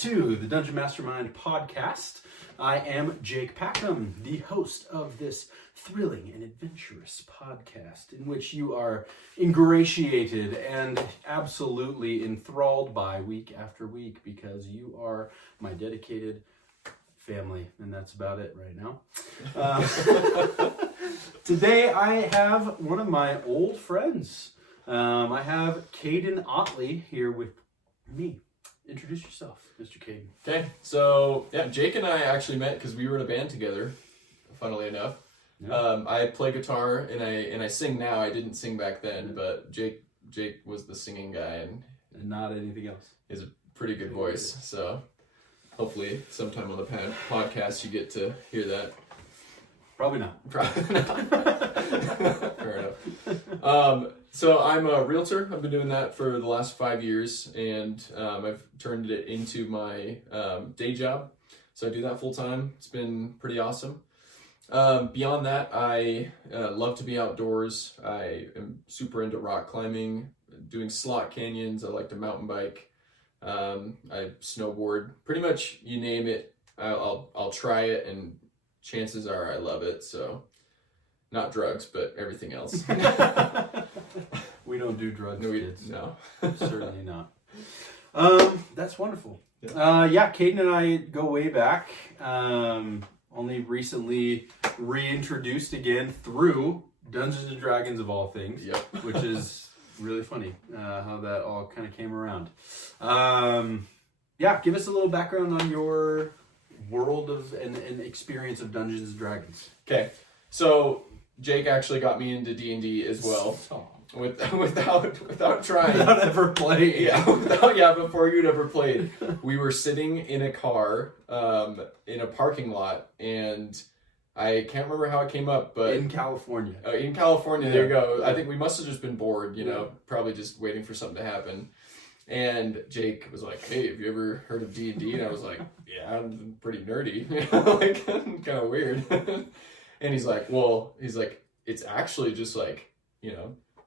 to the Dungeon Mastermind podcast. I am Jake Packham, the host of this thrilling and adventurous podcast in which you are ingratiated and absolutely enthralled by week after week because you are my dedicated family, and that's about it right now. Today I have one of my old friends. I have Cayden Ottley here with me. Introduce yourself, Mr. Cayden. Okay, so yeah, Jake and I actually met because we were in a band together, funnily enough. Yeah. I play guitar and I sing now. I didn't sing back then, but Jake was the singing guy and not anything else. He has a pretty good voice, so hopefully sometime on the podcast you get to hear that. Probably not. Probably not. Fair enough. So I'm a realtor. I've been doing that for the last 5 years, and I've turned it into my day job. So I do that full time. It's been pretty awesome. Beyond that, I love to be outdoors. I am super into rock climbing, doing slot canyons. I like to mountain bike. I snowboard. Pretty much you name it, I'll try it, and chances are I love it. So not drugs, but everything else. We don't do drugs, kids. No. Certainly not. That's wonderful. Yeah, Cayden and I go way back. Only recently reintroduced again through Dungeons and Dragons of all things. Yep. Which is really funny how that all kind of came around. Yeah, give us a little background on your world of and experience of Dungeons and Dragons. Okay, so Jake actually got me into D&D as well, without trying, without ever playing. Before you'd ever played. We were sitting in a car, in a parking lot, and I can't remember how it came up, but in California. There you go. I think we must have just been bored, probably just waiting for something to happen. And Jake was like, "Hey, have you ever heard of D&D?" And I was like, "Yeah, I'm pretty nerdy, like kind of weird." And he's like, "It's actually just like,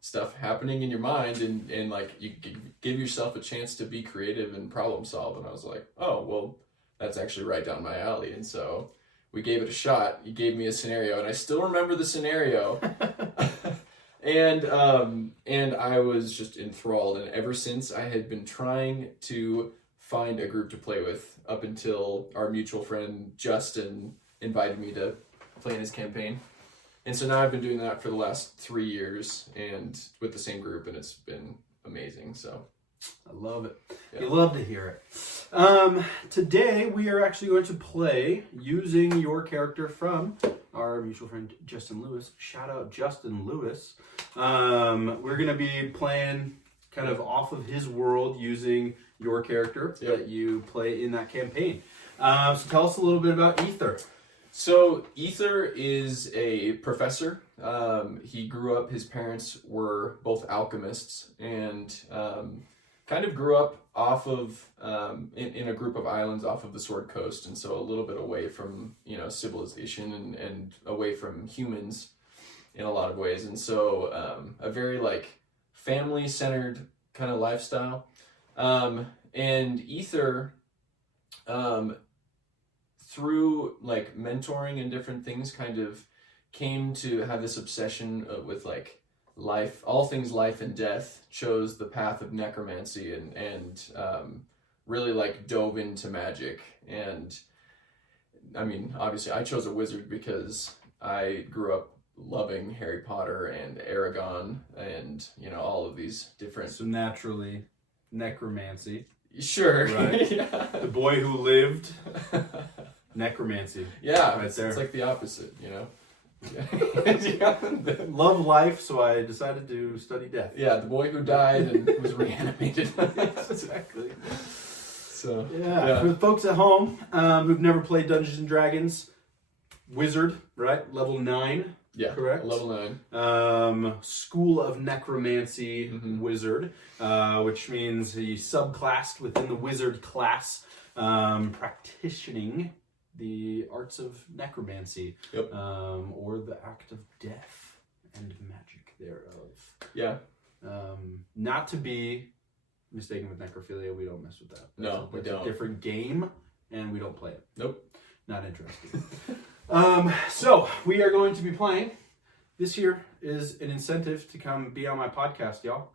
stuff happening in your mind, and like you give yourself a chance to be creative and problem solve." And I was like, "Oh, well, that's actually right down my alley." And so we gave it a shot. He gave me a scenario, and I still remember the scenario. And I was just enthralled, and ever since I had been trying to find a group to play with up until our mutual friend Justin invited me to play in his campaign. And so now I've been doing that for the last 3 years and with the same group, and it's been amazing. So I love it. Yeah. You love to hear it. Today we are actually going to play using your character from our mutual friend Justin Lewis. Shout out Justin Lewis. We're going to be playing kind of off of his world using your character that you play in that campaign. So tell us a little bit about Ether. So Ether is a professor. He grew up, his parents were both alchemists, and kind of grew up off of, in a group of islands off of the Sword Coast, and so a little bit away from, civilization and away from humans in a lot of ways. And so a very like family-centered kind of lifestyle. And Ether, through like mentoring and different things, kind of came to have this obsession with like life, all things life and death, chose the path of necromancy and really like dove into magic. And I mean, obviously I chose a wizard because I grew up loving Harry Potter and Aragon and, all of these different... So naturally, necromancy. Sure. Right? Yeah. The boy who lived... Necromancy. Yeah, right there. It's like the opposite, Yeah. Love life, so I decided to study death. Yeah, the boy who died and was reanimated. Exactly. So yeah, for the folks at home who've never played Dungeons and Dragons, wizard, right? Level 9. Yeah, correct. Level 9. School of Necromancy wizard, which means he subclassed within the wizard class, practicing the arts of necromancy, or the act of death and magic thereof. Yeah. Not to be mistaken with necrophilia. We don't mess with that. No, we don't. A different game, and we don't play it. Nope. Not interested. So we are going to be playing. This here is an incentive to come be on my podcast, y'all.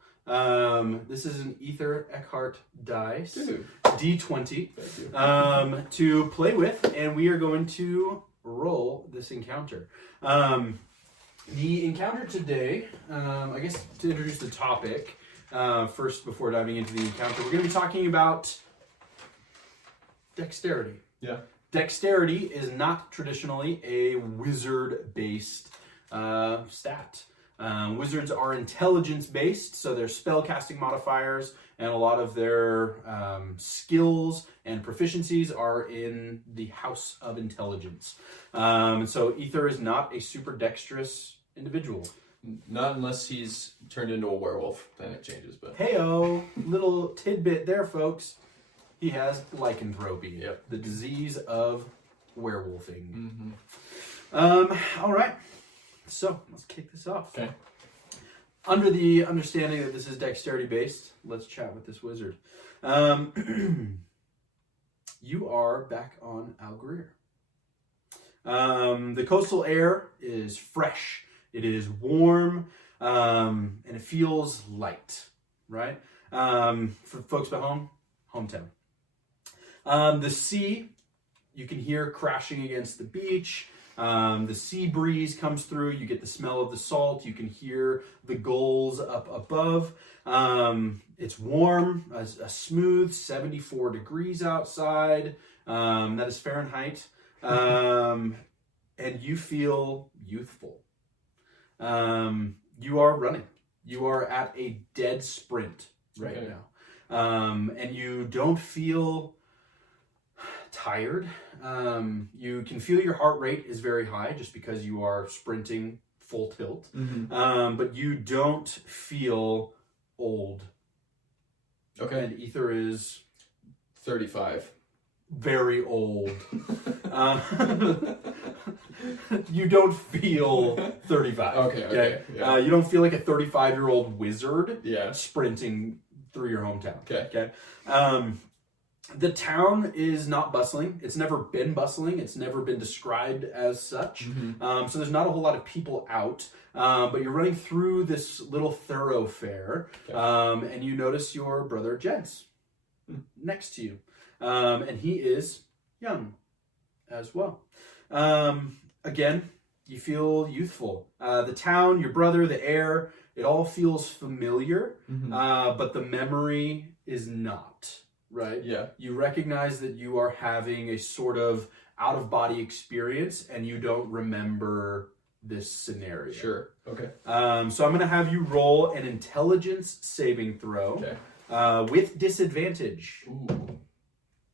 This is an Ether Eckhart dice, Dude. D20, to play with, and we are going to roll this encounter. The encounter today, I guess to introduce the topic, first before diving into the encounter, we're going to be talking about dexterity. Yeah. Dexterity is not traditionally a wizard-based stat. Wizards are intelligence-based, so their spell-casting modifiers and a lot of their skills and proficiencies are in the House of Intelligence. So Ether is not a super dexterous individual. Not unless he's turned into a werewolf, then it changes. But Hey-o, little tidbit there, folks. He has lycanthropy, the disease of werewolfing. All right, so let's kick this off. Okay. Under the understanding that this is dexterity based, let's chat with this wizard. You are back on Al Greer. The coastal air is fresh. It is warm, and it feels light, right? For folks at home, hometown. The sea, you can hear crashing against the beach. The sea breeze comes through. You get the smell of the salt. You can hear the gulls up above. It's warm, a smooth 74 degrees outside. That is Fahrenheit. And you feel youthful. You are running. You are at a dead sprint right now. And you don't feel tired. You can feel your heart rate is very high just because you are sprinting full tilt. But you don't feel old. Okay. And Ether is 35. very old. You don't feel 35. Okay. Yeah. You don't feel like a 35-year-old wizard Yeah. sprinting through your hometown. Okay. The town is not bustling. It's never been bustling. It's never been described as such. So there's not a whole lot of people out. But you're running through this little thoroughfare. And you notice your brother Jens next to you. And he is young as well. Again, you feel youthful. The town, your brother, the air, it all feels familiar. But the memory is not. Right? Yeah. You recognize that you are having a sort of out-of-body experience and you don't remember this scenario. Sure. Okay. So I'm going to have you roll an intelligence saving throw with disadvantage. Ooh.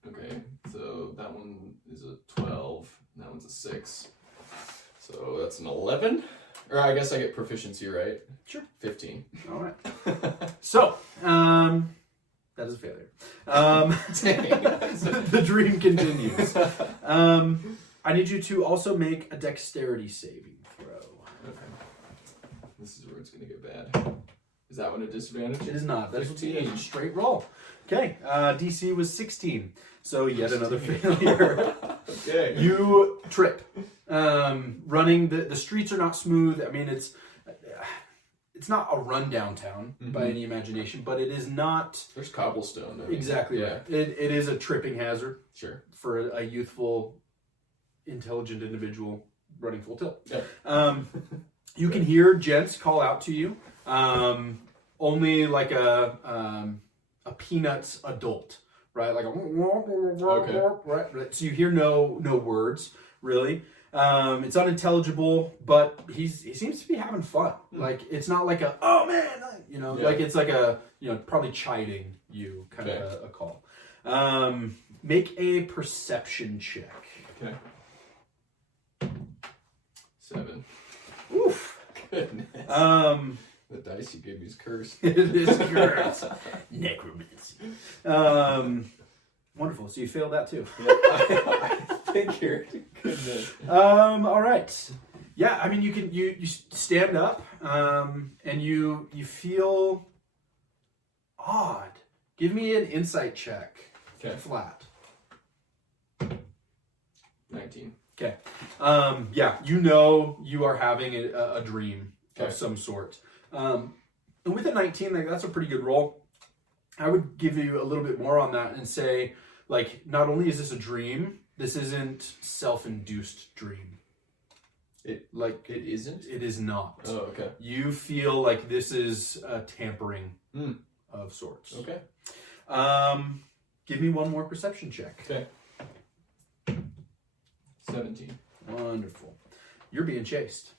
Okay. So that one is a 12. That one's a 6. So that's an 11. Or I guess I get proficiency, right? Sure. 15. All right. So, that is a failure. The dream continues. I need you to also make a dexterity saving throw. Okay. This is where it's going to get bad. Is that one a disadvantage? It is not. That's 15. a straight roll. Okay. DC was 16. So yet another failure. Okay. You trip. Running. The streets are not smooth. I mean, it's not a rundown town by any imagination, but it is not. There's cobblestone. Exactly. Yeah. Right. It is a tripping hazard. Sure. For a youthful, intelligent individual running full tilt. Yeah. You can hear Jens call out to you. Only like a Peanuts adult, right? Like a right. So you hear no words really. It's unintelligible, but he seems to be having fun. Like it's not like a oh man, like it's like a probably chiding you kind of a call. Make a perception check. Okay. 7. Oof. Goodness. The dice you gave me is cursed. It is cursed. Necromancy. Wonderful. So you failed that too. I figured. Goodness. All right. Yeah, I mean you stand up and you feel odd. Give me an insight check. Okay. Flat. 19. Okay. Yeah, you know you are having a dream Okay. of some sort. And with a 19, like, that's a pretty good roll. I would give you a little bit more on that and say, like, not only is this a dream, this isn't self-induced dream. It isn't? It is not. Oh, okay. You feel like this is a tampering of sorts. Okay. Give me one more perception check. Okay. 17. Wonderful. You're being chased.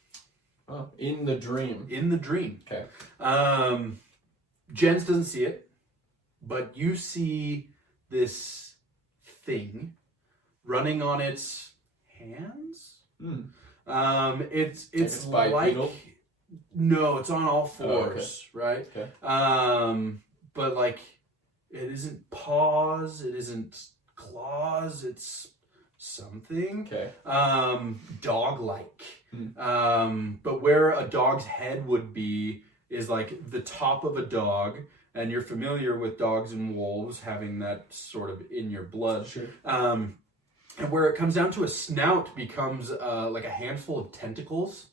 Oh, in the dream. In the dream. Okay. Jens doesn't see it, but you see this thing running on its hands. It's like like no, it's on all fours, right? Okay. But like it isn't paws, it isn't claws, it's something. Okay. Dog-like. But where a dog's head would be is like the top of a dog, and you're familiar with dogs and wolves having that sort of in your blood. Sure. And where it comes down to a snout becomes like a handful of tentacles.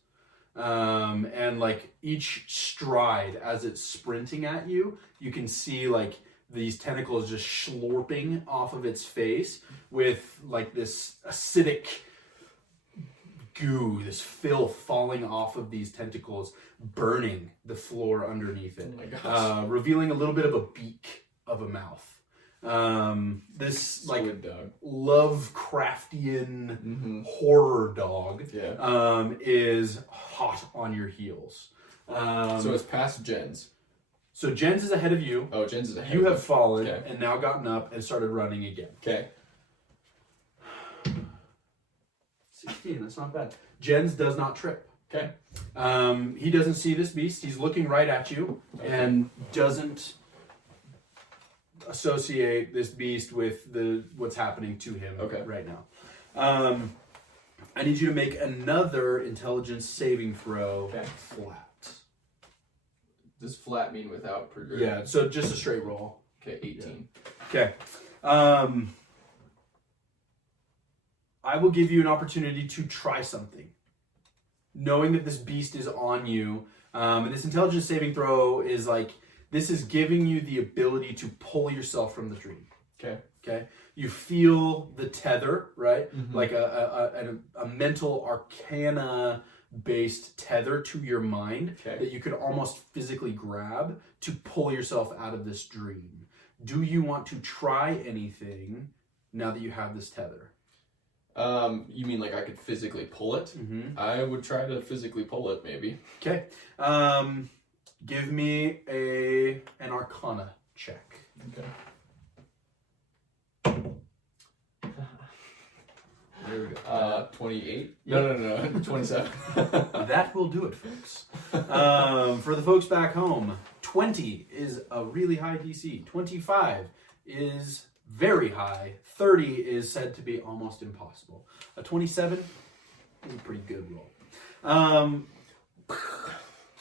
And like each stride as it's sprinting at you, you can see like these tentacles just slurping off of its face with like this acidic goo, this filth falling off of these tentacles, burning the floor underneath it, oh my gosh. revealing a little bit of a beak of a mouth. This like Squid dog. Lovecraftian horror dog is hot on your heels. So it's past Jens. So Jens is ahead of you. Oh, Jens is ahead. You have fallen Okay. and now gotten up and started running again. Okay. 16, that's not bad. Jens does not trip. Okay. He doesn't see this beast. He's looking right at you and doesn't associate this beast with what's happening to him right now. I need you to make another intelligence saving throw. Okay. Flat. Does flat mean without progression? Yeah, so just a straight roll. Okay, 18. Okay. I will give you an opportunity to try something. Knowing that this beast is on you, and this intelligence saving throw is like, this is giving you the ability to pull yourself from the dream. Okay. Okay. You feel the tether, right? Mm-hmm. Like a mental arcana based tether to your mind that you could almost physically grab to pull yourself out of this dream. Do you want to try anything now that you have this tether? You mean like I could physically pull it? Mm-hmm. I would try to physically pull it, maybe. Okay. Give me an Arcana check. Okay. There we go. 28? Yep. No, 27. That will do it, folks. For the folks back home, 20 is a really high DC. 25 is very high. 30 is said to be almost impossible. A 27 is a pretty good roll.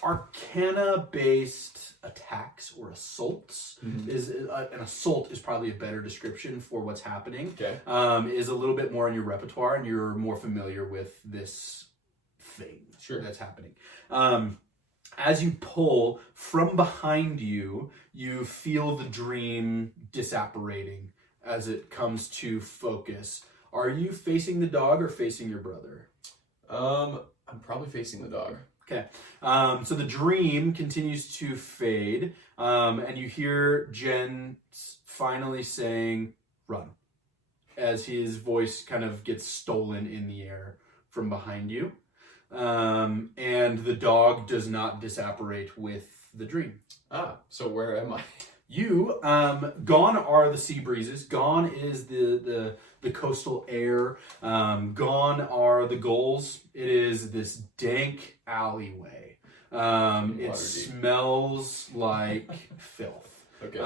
Arcana-based attacks or assaults is an assault is probably a better description for what's happening. Okay. Is a little bit more in your repertoire, and you're more familiar with this thing that's happening. As you pull from behind you, you feel the dream disapparating as it comes to focus. Are you facing the dog or facing your brother? I'm probably facing the dog. Okay. So the dream continues to fade, and you hear Jen finally saying, "Run," as his voice kind of gets stolen in the air from behind you. And the dog does not disapparate with the dream. So where am I? You, gone are the sea breezes. Gone is the coastal air. Gone are the goals. It is this dank alleyway. It smells like filth. Okay.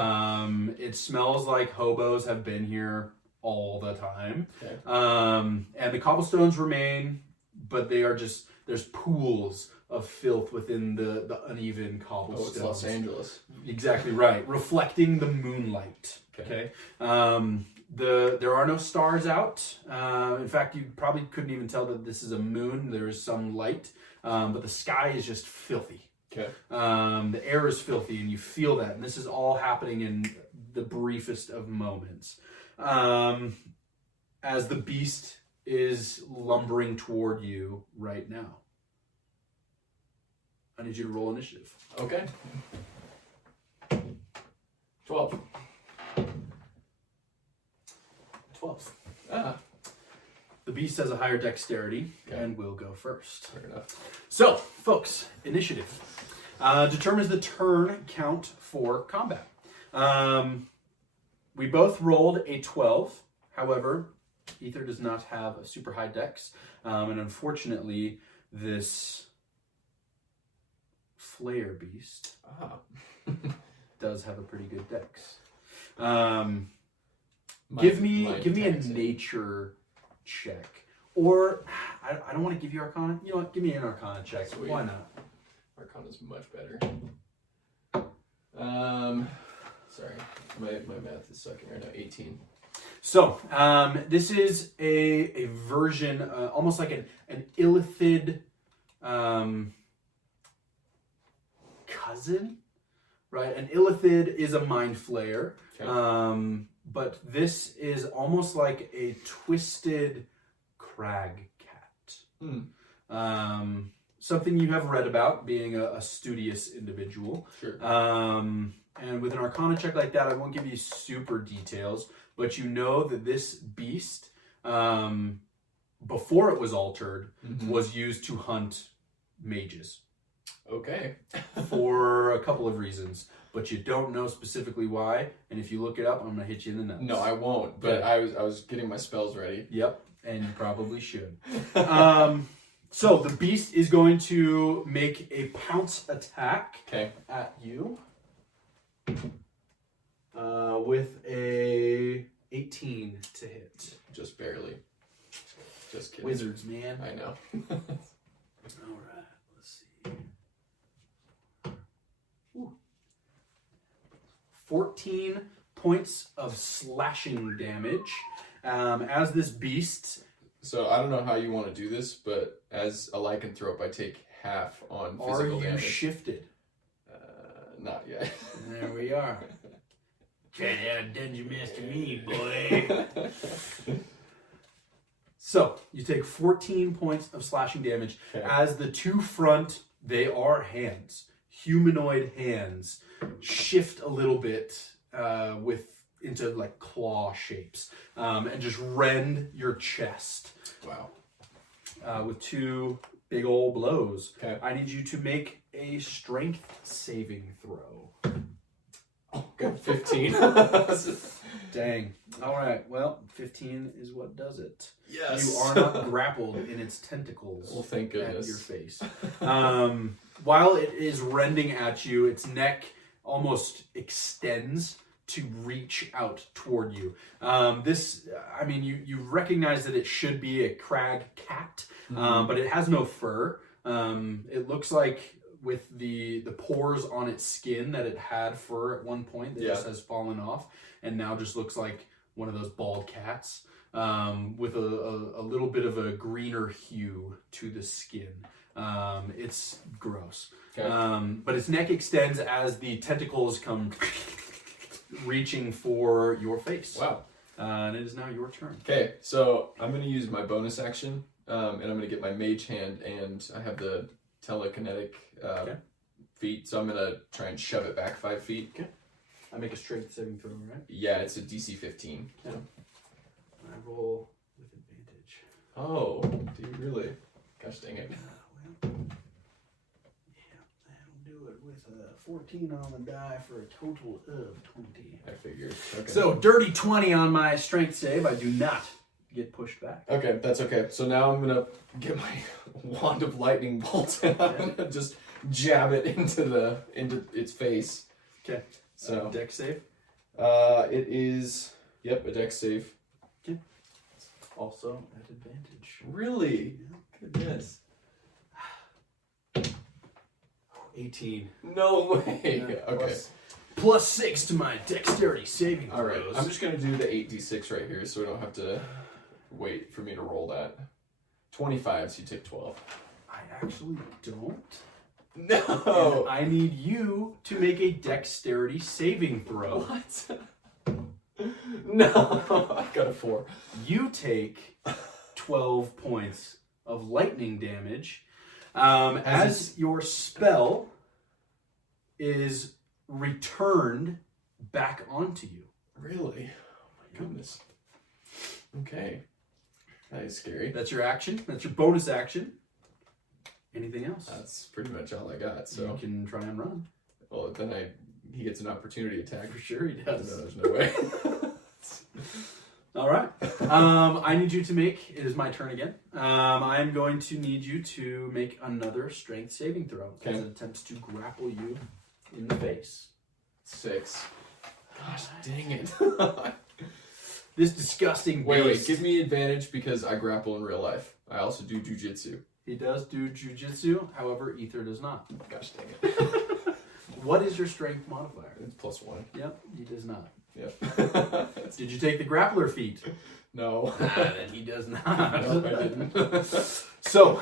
It smells like hobos have been here all the time. Okay. And the cobblestones remain, but they are just, there's pools of filth within the uneven cobblestones. Oh, it's Los Angeles. Exactly right. Reflecting the moonlight. Okay. There are no stars out. In fact, you probably couldn't even tell that this is a moon. There is some light, but the sky is just filthy. Okay. The air is filthy, and you feel that. And this is all happening in the briefest of moments. As the beast is lumbering toward you right now. I need you to roll initiative. Okay. 12. 12. Ah, The beast has a higher dexterity and will go first. fair enough. So, folks, initiative determines the turn count for combat. We both rolled a 12. However, Ether does not have a super high dex. And unfortunately, this Flayer beast does have a pretty good dex. Give me a nature check. Or, I don't want to give you Arcana. You know what? Give me an Arcana check. Sweet. Why not? Arcana's much better. Sorry, my math is sucking right now. 18. So, this is a version, almost like an illithid cousin, right? An illithid is a mind flayer, but this is almost like a twisted crag cat. Something you have read about, being a studious individual. Sure. And with an Arcana check like that, I won't give you super details, but you know that this beast, before it was altered, was used to hunt mages. Okay. For a couple of reasons, but you don't know specifically why. And if you look it up, I'm gonna hit you in the nuts. No, I won't. But I was getting my spells ready. Yep, and you probably should. So the beast is going to make a pounce attack at you. With a 18 to hit. Just barely. Just kidding. Wizards, man. I know. All right, let's see. Ooh. 14 points of slashing damage as this beast. So I don't know how you want to do this, but as a lycanthrope, I take half on physical damage. Are you shifted? Not yet. There we are. Trying to out Dungeon Master me, boy. So, you take 14 points of slashing damage as the two front, they are hands, humanoid hands, shift a little bit into like claw shapes and just rend your chest. Wow. With two big old blows. Okay. I need you to make a strength saving throw. Oh, good. 15. Dang. All right. Well, 15 is what does it. Yes. You are not grappled in its tentacles. Well, thank goodness. At your face. While it is rending at you, its neck almost extends to reach out toward you. You recognize that it should be a crag cat, but it has no fur. It looks like with the pores on its skin that it had fur at one point that just has fallen off and now just looks like one of those bald cats with a little bit of a greener hue to the skin. It's gross. Okay. But its neck extends as the tentacles come reaching for your face. Wow. And it is now your turn. Okay, so I'm going to use my bonus action, and I'm going to get my mage hand, and I have the telekinetic feet, so I'm going to try and shove it back 5 feet. Okay. I make a strength saving throw, right? Yeah, it's a DC 15. Okay. I roll with advantage. Oh, do you really? Gosh dang it. That'll do it with a 14 on the die for a total of 20. I figured. Okay. So, dirty 20 on my strength save. I do not get pushed back. Okay, that's okay. So now I'm going to get my wand of lightning bolt and I'm going to just jab it into its face. Okay. So dex save? It is, a dex save. Okay. Also at advantage. Really? Yeah. Goodness. 18. No way. Yeah, Okay. Plus 6 to my dexterity saving throws. All right. I'm just gonna do the 8d6 right here, so we don't have to wait for me to roll that. 25, so you take 12. I actually don't. No. And I need you to make a dexterity saving throw. What? No. I got a 4. You take 12 points of lightning damage as your spell is returned back onto you. Really? Oh my goodness. Okay. That is scary. That's your action. That's your bonus action. Anything else? That's pretty much all I got. So you can try and run. Well, then he gets an opportunity attack. For sure he does. No, there's no way. All right. I need you to make, it is my turn again. I'm going to need you to make another strength saving throw. Okay. As it attempts to grapple you in the face. 6. Gosh, dang it. This disgusting beast. Wait, give me advantage because I grapple in real life. I also do Jiu-Jitsu. He does do Jiu-Jitsu, however, Ether does not. Gosh, dang it. What is your strength modifier? It's +1. Yep, he does not. Yep. Did you take the grappler feat? No. Then he does not. No, I didn't. So,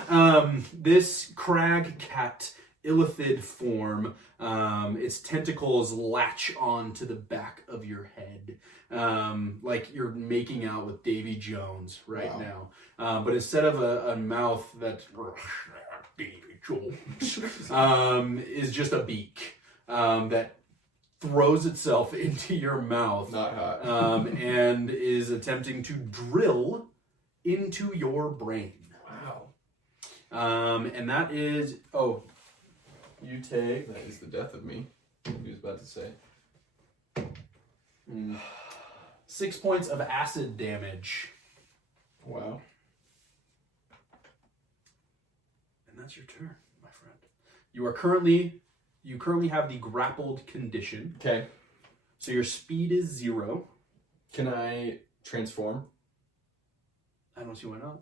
this crag cat illithid form, its tentacles latch on to the back of your head, like you're making out with Davey Jones right Wow. now. But instead of a mouth that Davey Jones is just a beak that throws itself into your mouth. Not hot. And is attempting to drill into your brain. Wow. And that is, you take That is the death of me. He was about to say. 6 points of acid damage. Wow. And that's your turn, my friend. You currently have the grappled condition. Okay. So your speed is 0. Can I transform? I don't see why not.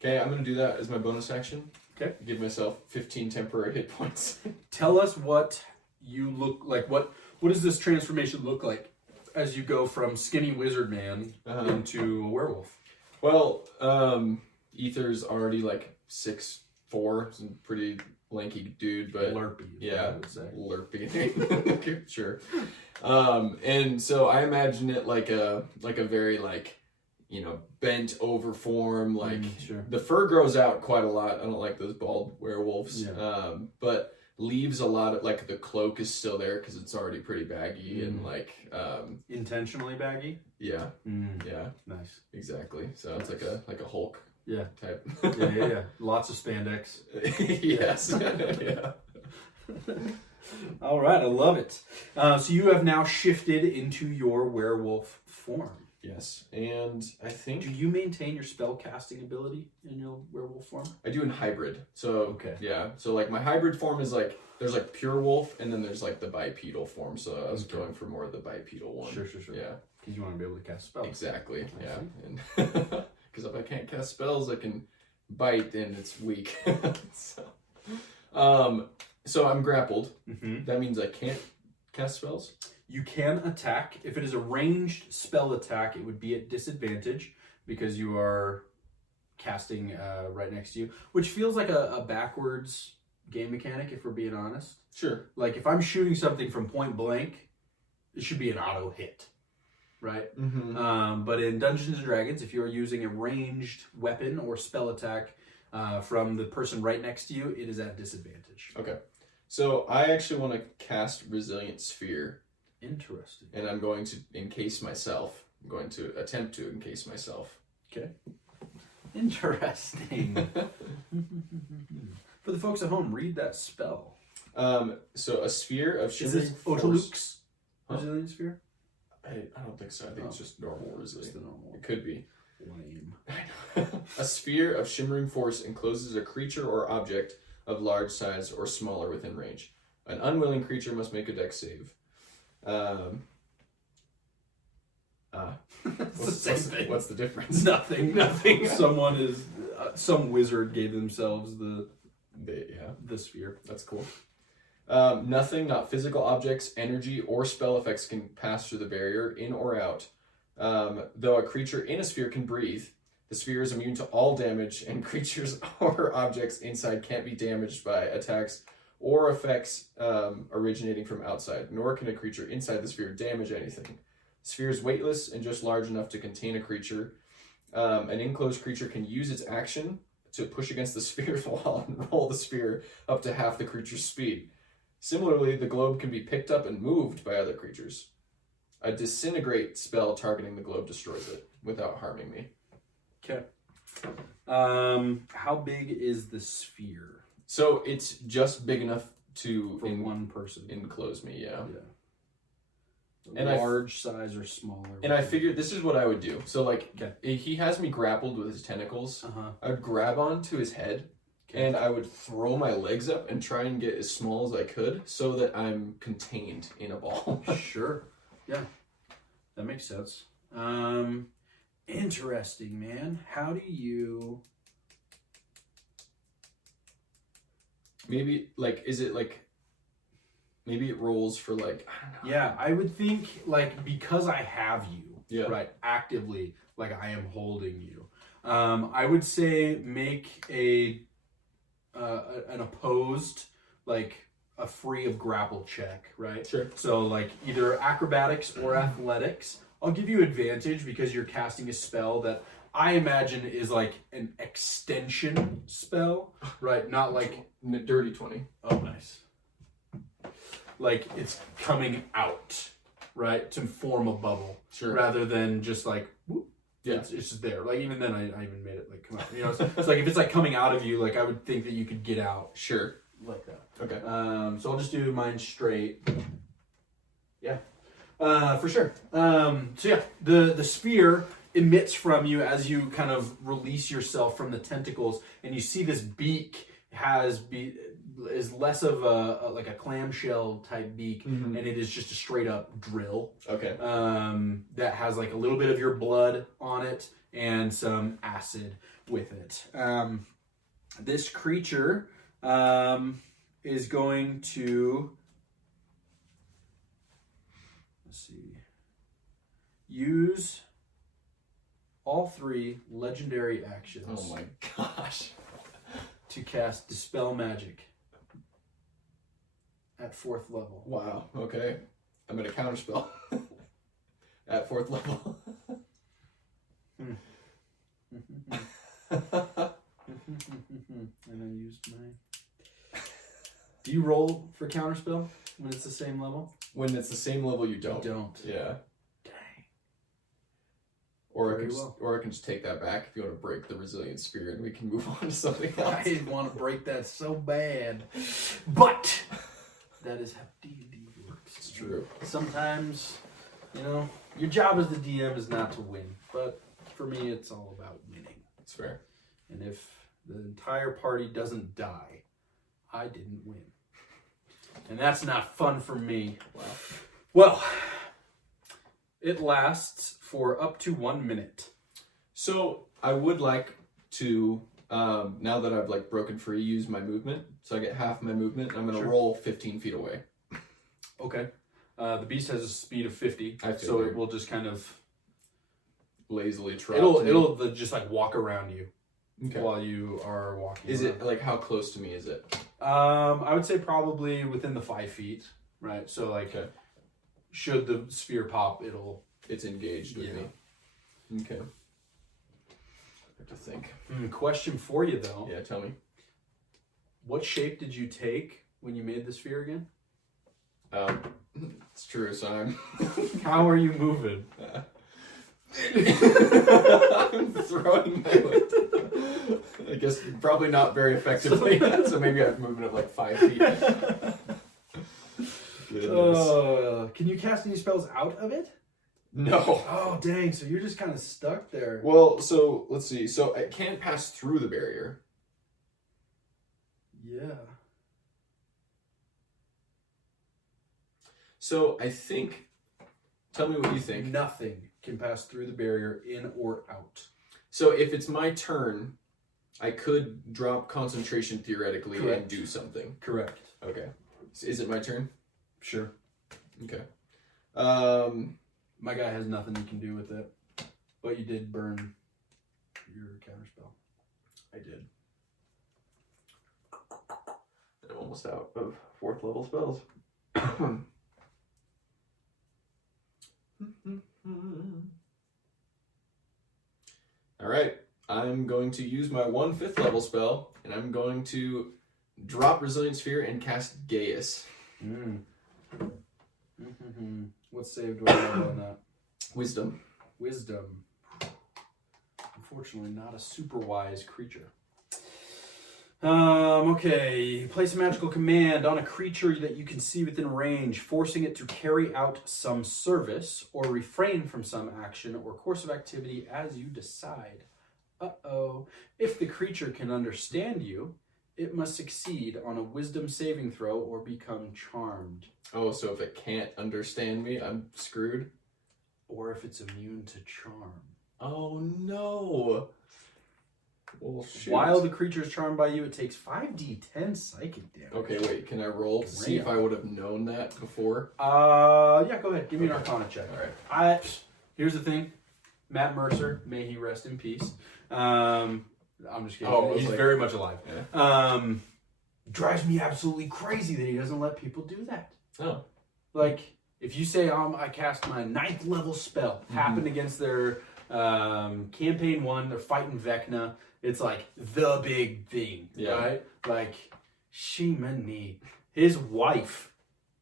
Okay, I'm going to do that as my bonus action. Okay. Give myself 15 temporary hit points. Tell us what you look like. What does this transformation look like as you go from skinny wizard man into a werewolf? Well, Ether's already like 6'4", some pretty lanky dude, but Lurpy. yeah, I would say. Lurpy. Sure. And so I imagine it like a very bent over form. Like sure. The fur grows out quite a lot. I don't like those bald werewolves. Yeah. But leaves a lot of the cloak is still there because it's already pretty baggy and intentionally baggy. Yeah. Mm. Yeah. Nice. Exactly. So it's like a Hulk. Yeah. Type. Yeah. Lots of spandex. Yes. Yeah. All right, I love it. So you have now shifted into your werewolf form. Yes, and I think Do you maintain your spell casting ability in your werewolf form? I do in hybrid. So Okay. yeah, so my hybrid form is there's pure wolf, and then there's the bipedal form. So I was going for more of the bipedal one. Sure. Yeah, Because you want to be able to cast spells. exactly. I Yeah, and because if I can't cast spells, I can bite, and it's weak. So I'm grappled. Mm-hmm. That means I can't cast spells. You can attack. If it is a ranged spell attack, it would be at disadvantage because you are casting right next to you, which feels like a backwards game mechanic, if we're being honest. Sure. Like, if I'm shooting something from point blank, it should be an auto hit, right? Mm-hmm. But in Dungeons & Dragons, if you're using a ranged weapon or spell attack from the person right next to you, it is at disadvantage. Okay. So I actually want to cast Resilient Sphere. Interesting. And I'm going to encase myself. I'm going to attempt to encase myself. Okay. Interesting. For the folks at home, read that spell. So a sphere of Is shimmering this force. Otoluk's Resilient Sphere? I don't think so. I think it's just normal Just resilient. the normal. It could be. Lame. A sphere of shimmering force encloses a creature or object of large size or smaller within range. An unwilling creature must make a dex save. What's the difference? Nothing. Someone is some wizard gave themselves the sphere. That's cool. Nothing, not physical objects, energy, or spell effects can pass through the barrier, in or out. Though a creature in a sphere can breathe, the sphere is immune to all damage, and creatures or objects inside can't be damaged by attacks or effects originating from outside, nor can a creature inside the sphere damage anything. The sphere is weightless and just large enough to contain a creature. An enclosed creature can use its action to push against the sphere's wall and roll the sphere up to half the creature's speed. Similarly, the globe can be picked up and moved by other creatures. A disintegrate spell targeting the globe destroys it without harming me. Okay. How big is the sphere? So it's just big enough to For one person. enclose me, yeah. And large size or smaller. And I figured this is what I would do. So like, Okay. he has me grappled with his tentacles. Uh-huh. I would grab onto his head, and I would throw my legs up and try and get as small as I could so that I'm contained in a ball. Sure. Yeah. That makes sense. Interesting, man. How do you... Maybe, like, is it like... Maybe it rolls for, like, I don't know. Yeah, I would think, like, because I have you, Yeah. right, actively, like I am holding you, I would say make an opposed, like, a free of grapple check, right? Sure. So, like, either acrobatics or athletics. I'll give you advantage because you're casting a spell that I imagine is, like, an extension spell, right? Not like... Dirty 20. Oh, nice. Like it's coming out, right, to form a bubble, Sure. rather than just like, whoop, Yeah. it's just there. Like even then, I even made it like come out. You know, it's like if it's like coming out of you, like I would think that you could get out Sure. like that. Okay. So I'll just do mine straight. Yeah, for sure. So yeah, the sphere emits from you as you kind of release yourself from the tentacles, and you see this beak is less of a like a clamshell type beak, Mm-hmm. and it is just a straight up drill. Okay. That has like a little bit of your blood on it and some acid with it. This creature is going to, let's see, use all 3 legendary actions. Oh my gosh. To cast Dispel Magic at 4th level. Wow. Okay. I'm at a counterspell at 4th level. And I used mine. Do you roll for counterspell when it's the same level? When it's the same level, you don't. You don't. Yeah. Dang. Or Very I can just take that back if you want to break the resilient sphere and we can move on to something else. I didn't want to break that so bad, but that is how D&D works. It's true. Sometimes, you know, your job as the DM is not to win, but for me, it's all about winning. It's fair. And if the entire party doesn't die, I didn't win. And that's not fun for me. Wow. Well, it lasts for up to 1 minute. So I would like to, now that I've like broken free, use my movement. So I get half my movement. I'm going to Sure. roll 15 feet away. Okay. The beast has a speed of 50, I so figured. it will just kind of... Lazily trot. It'll just like walk around you Okay. while you are walking. Is around. it like how close to me is it? I would say probably within the 5 feet, right? So like, Okay. should the sphere pop, it'll... It's engaged with Yeah. me. Okay. I have to think. Question for you though. Yeah, tell me. What shape did you take when you made the sphere again? It's true, so I'm How are you moving? I'm throwing my weight. I guess probably not very effectively, so maybe I'm moving it like 5 feet. Goodness. Can you cast any spells out of it? No. Oh, dang. So you're just kind of stuck there. Well, so let's see. So it can't pass through the barrier. Yeah. So I think, tell me what you think. Nothing can pass through the barrier in or out. So if it's my turn, I could drop concentration theoretically Correct. and do something. Correct. Okay. Is it my turn? Sure. Okay. My guy has nothing he can do with it, but you did burn your counterspell. I did. I'm almost out of 4th level spells. Alright, I'm going to use my 1 5th level spell, and I'm going to drop Resilient Sphere and cast Gaius. What save do I have on that? Wisdom. Wisdom. Unfortunately, not a super wise creature. Okay. Place a magical command on a creature that you can see within range, forcing it to carry out some service or refrain from some action or course of activity as you decide. If the creature can understand you, it must succeed on a wisdom saving throw or become charmed. Oh, so if it can't understand me, I'm screwed? Or if it's immune to charm. Oh, no. Well, shoot. While the creature is charmed by you, it takes 5d10 psychic damage. Okay, wait. Can I roll to see if I would have known that before? Yeah, go ahead. Give me an Arcana check. All right. Here's the thing. Matt Mercer, may he rest in peace. I'm just kidding. Oh, he's very much alive. Yeah. Drives me absolutely crazy that he doesn't let people do that. Oh. Like, if you say, I cast my 9th level spell, happened against their campaign 1, they're fighting Vecna. It's like the big thing, right? Like, Shimani, his wife,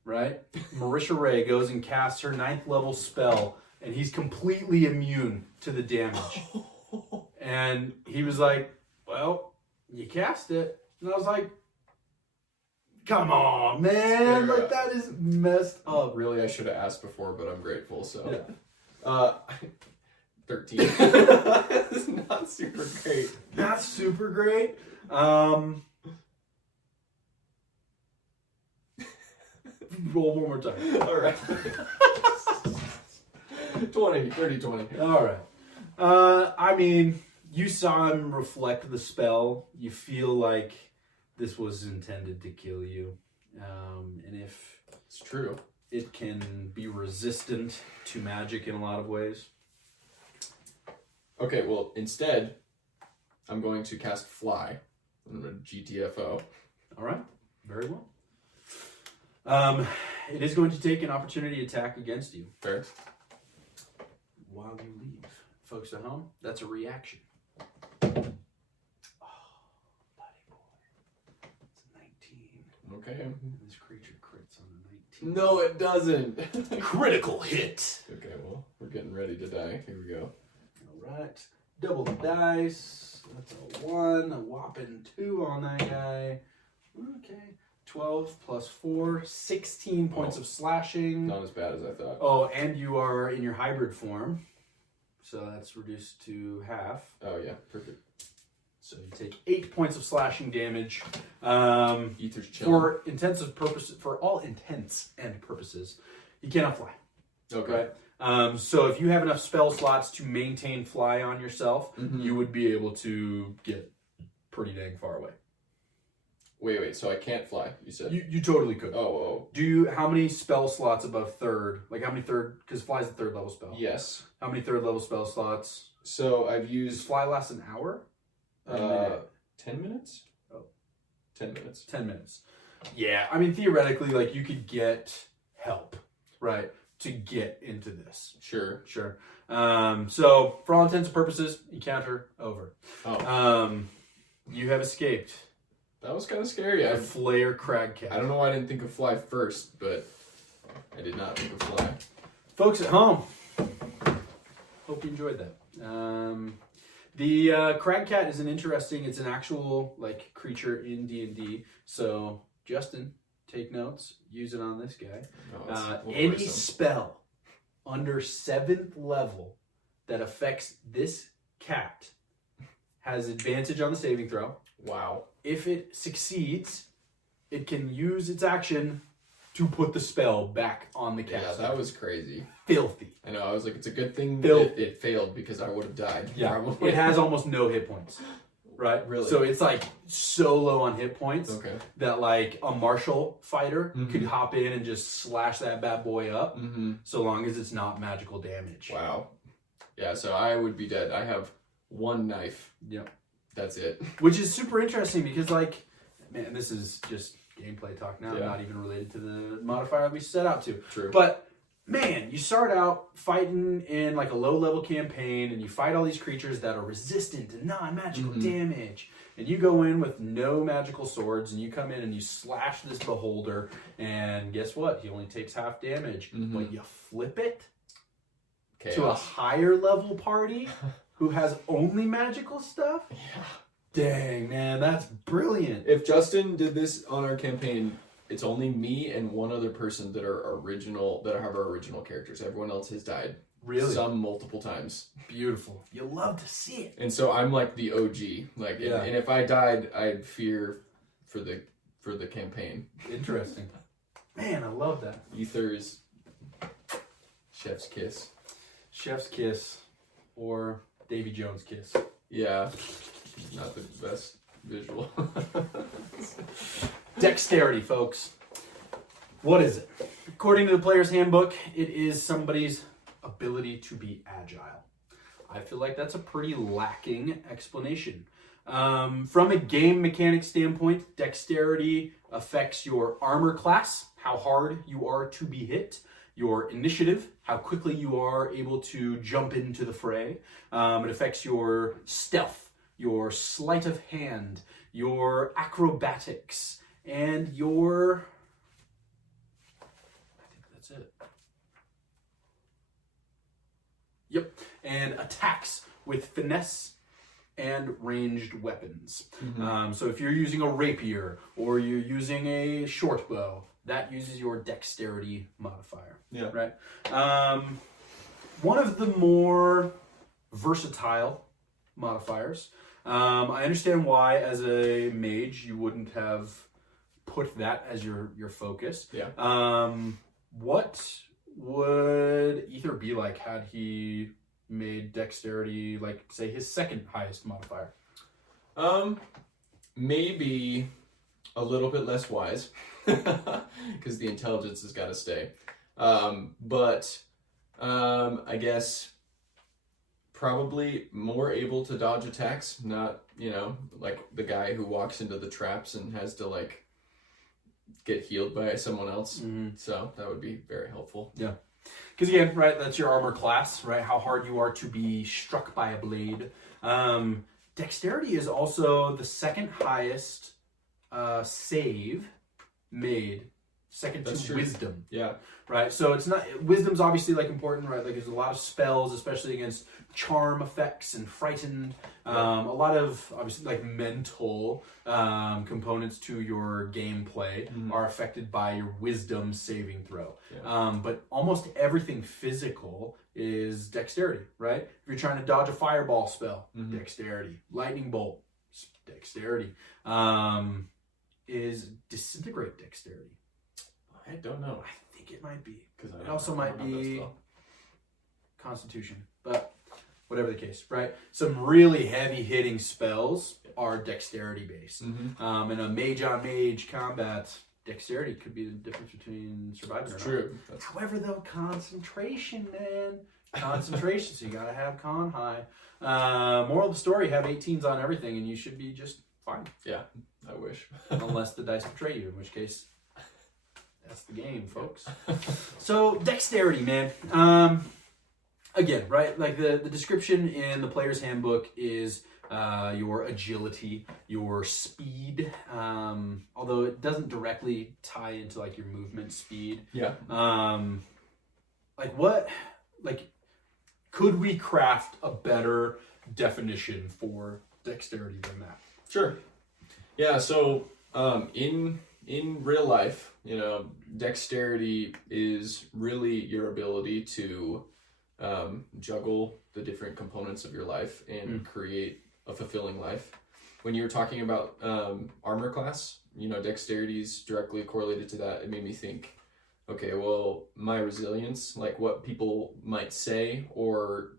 right? Marisha Ray goes and casts her 9th level spell, and he's completely immune to the damage. And he was like, well, you cast it. And I was like, come on, man. Like, that is messed up. Really, I should have asked before, but I'm grateful, so. Yeah. 13. That's not super great. Not super great. Roll one more time. All right. 20. All right. I mean, you saw him reflect the spell. You feel like this was intended to kill you. And if It's true. it can be resistant to magic in a lot of ways. Okay, well, instead, I'm going to cast Fly. I'm going to GTFO. All right. Very well. It is going to take an opportunity attack against you. Fair. While you leave. Folks at home, that's a reaction. Oh, buddy boy. It's a 19. Okay. And this creature crits on a 19. No, it doesn't. Critical hit. Okay, well, we're getting ready to die. Here we go. Alright. Double the dice. That's a 1. A whopping 2 on that guy. Okay. 12 plus 4. 16 points of slashing. Not as bad as I thought. Oh, and you are in your hybrid form. So that's reduced to half. Oh, yeah. Perfect. So you take 8 points of slashing damage. Ether's chilling. For all intents and purposes, you cannot fly. Okay. Right? So if you have enough spell slots to maintain fly on yourself, Mhm. you would be able to get pretty dang far away. Wait, so I can't fly, you said? You totally could. Oh. How many spell slots above 3rd? Like how many because fly's a 3rd level spell. Yes. How many 3rd level spell slots? So I've Does used fly last an hour? Or a minute? 10 minutes? Oh. 10 minutes. 10 minutes. Yeah, I mean, theoretically, like, you could get help, right, to get into this. Sure. Sure. So, for all intents and purposes, encounter over. Oh. You have escaped. That was kind of scary. A Flayer Cragcat. I don't know why I didn't think of Fly first, but I did not think of Fly. Folks at home, hope you enjoyed that. The Cragcat is it's an actual, like, creature in D&D. So, Justin, take notes. Use it on this guy. Oh, Any worrisome. spell under 7th level that affects this cat has advantage on the saving throw. Wow. If it succeeds, it can use its action to put the spell back on the cat. Yeah, that was crazy. Filthy. I know, I was like, it's a good thing Filthy. it failed because I would have died. Yeah, Probably. it has almost no hit points. right? Really? So it's like so low on hit points Okay. that like a martial fighter Mhm. could hop in and just slash that bad boy up, Mm-hmm. so long as it's not magical damage. Wow. Yeah, so I would be dead. I have one knife. Yep. That's it. Which is super interesting because, like, man, this is just gameplay talk now, Yeah. not even related to the modifier we set out to. True. But, man, you start out fighting in, like, a low-level campaign, and you fight all these creatures that are resistant to non-magical Mhm. damage. And you go in with no magical swords, and you come in and you slash this beholder, and guess what? He only takes half damage. Mhm. But you flip it Chaos. to a higher-level party who has only magical stuff? Yeah. Dang, man, that's brilliant. If Justin did this on our campaign, it's only me and one other person that are original, that have our original characters. Everyone else has died. Really? Some multiple times. Beautiful. You love to see it. And so I'm like the OG. Like, Yeah. and if I died, I'd fear for the campaign. Interesting. Man, I love that. Ether's chef's kiss. Chef's kiss or Davey Jones kiss. Yeah. Not the best visual. Dexterity, folks. What is it? According to the player's handbook, it is somebody's ability to be agile. I feel like that's a pretty lacking explanation. From a game mechanic standpoint, dexterity affects your armor class, how hard you are to be hit, your initiative, how quickly you are able to jump into the fray. It affects your stealth, your sleight of hand, your acrobatics, and your... I think that's it. Yep. And attacks with finesse and ranged weapons. So if you're using a rapier or you're using a short bow, that uses your dexterity modifier. Yeah. Right? One of the more versatile modifiers. I understand why, as a mage, you wouldn't have put that as your focus. Yeah. What would Ether be like had he made dexterity, like, say, his second highest modifier? Maybe a little bit less wise, because the intelligence has got to stay. But I guess probably more able to dodge attacks, not, like the guy who walks into the traps and has to, like, get healed by someone else. Mm-hmm. So that would be very helpful. Yeah. Because again, right, that's your armor class, right? How hard you are to be struck by a blade. Dexterity is also the second highest save made, second That's to true. wisdom, Yeah. right? So it's not, wisdom's obviously like important, right? Like there's a lot of spells, especially against charm effects and frightened. A lot of obviously like mental components to your gameplay are affected by your wisdom saving throw. Yeah. But almost everything physical is dexterity, right? If you're trying to dodge a fireball spell, dexterity. Lightning bolt, dexterity. Is disintegrate dexterity? I don't know. I think it might be. Because It also might be Constitution, but whatever the case, right? Some really heavy hitting spells are dexterity based. In a mage on mage combat, dexterity could be the difference between surviving or not. True. However, though, concentration, man. Concentration, so you gotta have con high. Moral of the story, have 18s on everything and you should be just fine. Yeah, I wish. Unless the dice betray you, in which case, that's the game, folks. So, dexterity, man. Again, right, like the description in the player's handbook is your agility, your speed, although it doesn't directly tie into like your movement speed. Yeah. Could we craft a better definition for dexterity than that? Sure. Yeah, so in real life, dexterity is really your ability to juggle the different components of your life and create a fulfilling life. When you were talking about armor class, dexterity is directly correlated to that. It made me think, okay, well, my resilience, like what people might say, or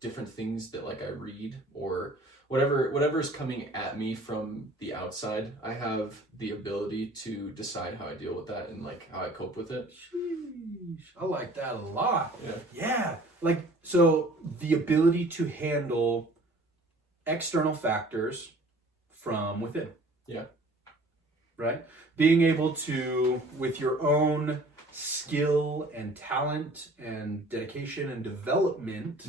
different things that like I read or whatever's coming at me from the outside, I have the ability to decide how I deal with that and like how I cope with it. Sheesh. I like that a lot. Yeah. Yeah. Like, so the ability to handle external factors from within. Yeah. Right? Being able to, with your own skill and talent and dedication and development,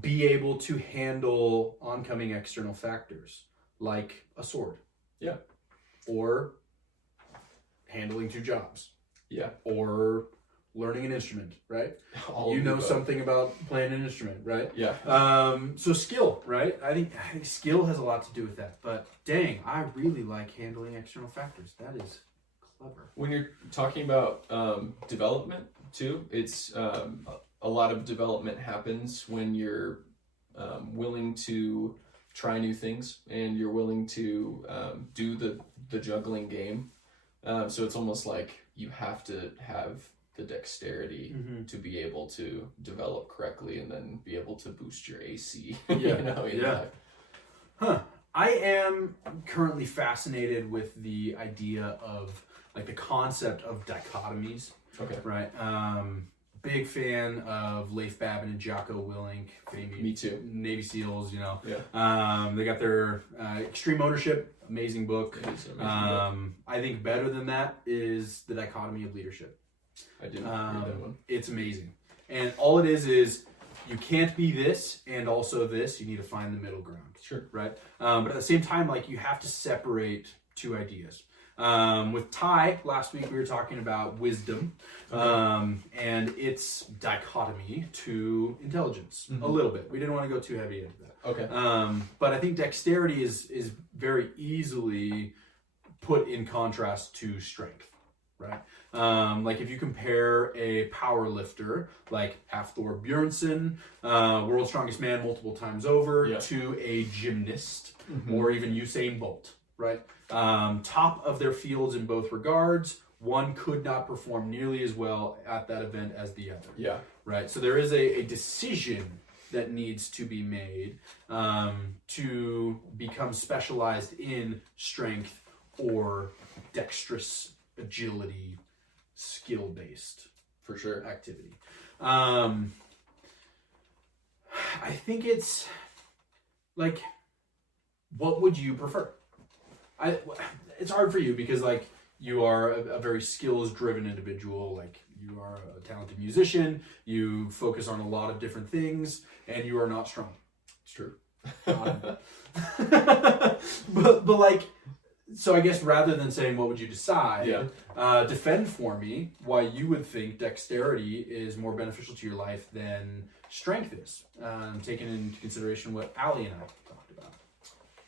be able to handle oncoming external factors like a sword. Yeah. Or handling 2 jobs. Yeah. Or learning an instrument, right? All you know above. something about playing an instrument, right? Yeah. So skill, right? I think skill has a lot to do with that. But dang, I really like handling external factors. That is clever. When you're talking about development too, it's a lot of development happens when you're willing to try new things and you're willing to do the juggling game. So it's almost like you have to have the dexterity to be able to develop correctly and then be able to boost your AC. Yeah. That. Huh. I am currently fascinated with the idea of like the concept of dichotomies. Okay. Right. Big fan of Leif Babin and Jocko Willink. Me too. Navy SEALs, you know. Yeah. They got their Extreme Ownership, amazing book. It is an amazing book. I think better than that is The Dichotomy of Leadership. I didn't read that one. It's amazing. And all it is you can't be this and also this. You need to find the middle ground. Sure. Right? But at the same time, like you have to separate 2 ideas. With Ty, last week we were talking about wisdom and its dichotomy to intelligence a little bit. We didn't want to go too heavy into that. Okay. But I think dexterity is very easily put in contrast to strength, right? Like if you compare a power lifter like Hafthor Bjornsson, world's strongest man multiple times over, to a gymnast or even Usain Bolt, right? Top of their fields in both regards, one could not perform nearly as well at that event as the other. Yeah. Right. So there is a decision that needs to be made to become specialized in strength or dexterous agility, skill-based For sure. activity. I think it's like, what would you prefer? It's hard for you because like you are a very skills-driven individual. Like you are a talented musician. You focus on a lot of different things, and you are not strong. It's true. But like, so I guess rather than saying what would you decide, defend for me why you would think dexterity is more beneficial to your life than strength is, taking into consideration what Allie and I talked about.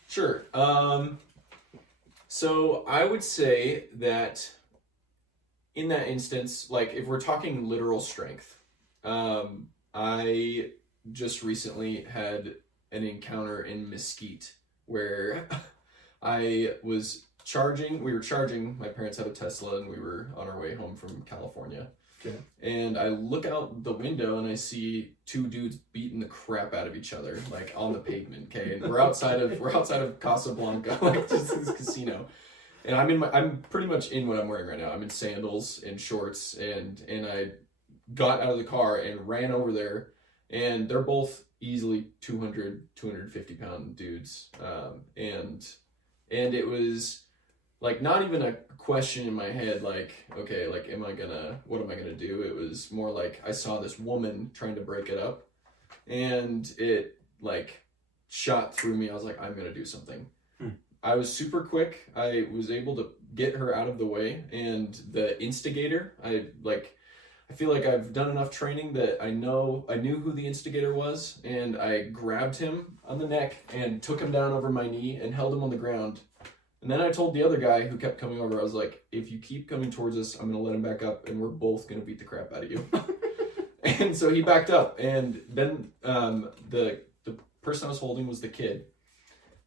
Sure. So I would say that in that instance, like if we're talking literal strength, I just recently had an encounter in Mesquite where we were charging, my parents have a Tesla and we were on our way home from California. Okay. And I look out the window and I see 2 dudes beating the crap out of each other, like on the pavement. Okay, and we're outside of Casablanca, like just this casino. And I'm pretty much in what I'm wearing right now. I'm in sandals and shorts, and I got out of the car and ran over there, and they're both easily 250 pound dudes. And it was like not even a question in my head like, okay, like what am I gonna do? It was more like I saw this woman trying to break it up and it like shot through me. I was like, I'm gonna do something. I was super quick. I was able to get her out of the way, and the instigator, I feel like I've done enough training that I knew who the instigator was, and I grabbed him on the neck and took him down over my knee and held him on the ground. And then I told the other guy who kept coming over, I was like, if you keep coming towards us, I'm going to let him back up and we're both going to beat the crap out of you. And so he backed up. And then the person I was holding was the kid.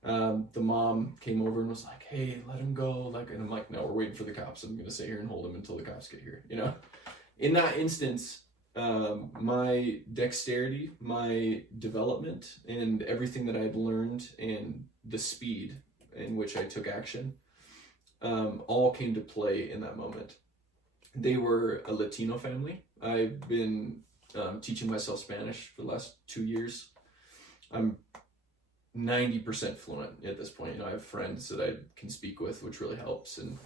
The mom came over and was like, hey, let him go. And I'm like, no, we're waiting for the cops. I'm going to sit here and hold him until the cops get here. You know, in that instance, my dexterity, my development, and everything that I'd learned, and the speed in which I took action, all came to play in that moment. They were a Latino family. I've been teaching myself Spanish for the last 2 years. I'm 90% fluent at this point. I have friends that I can speak with, which really helps. And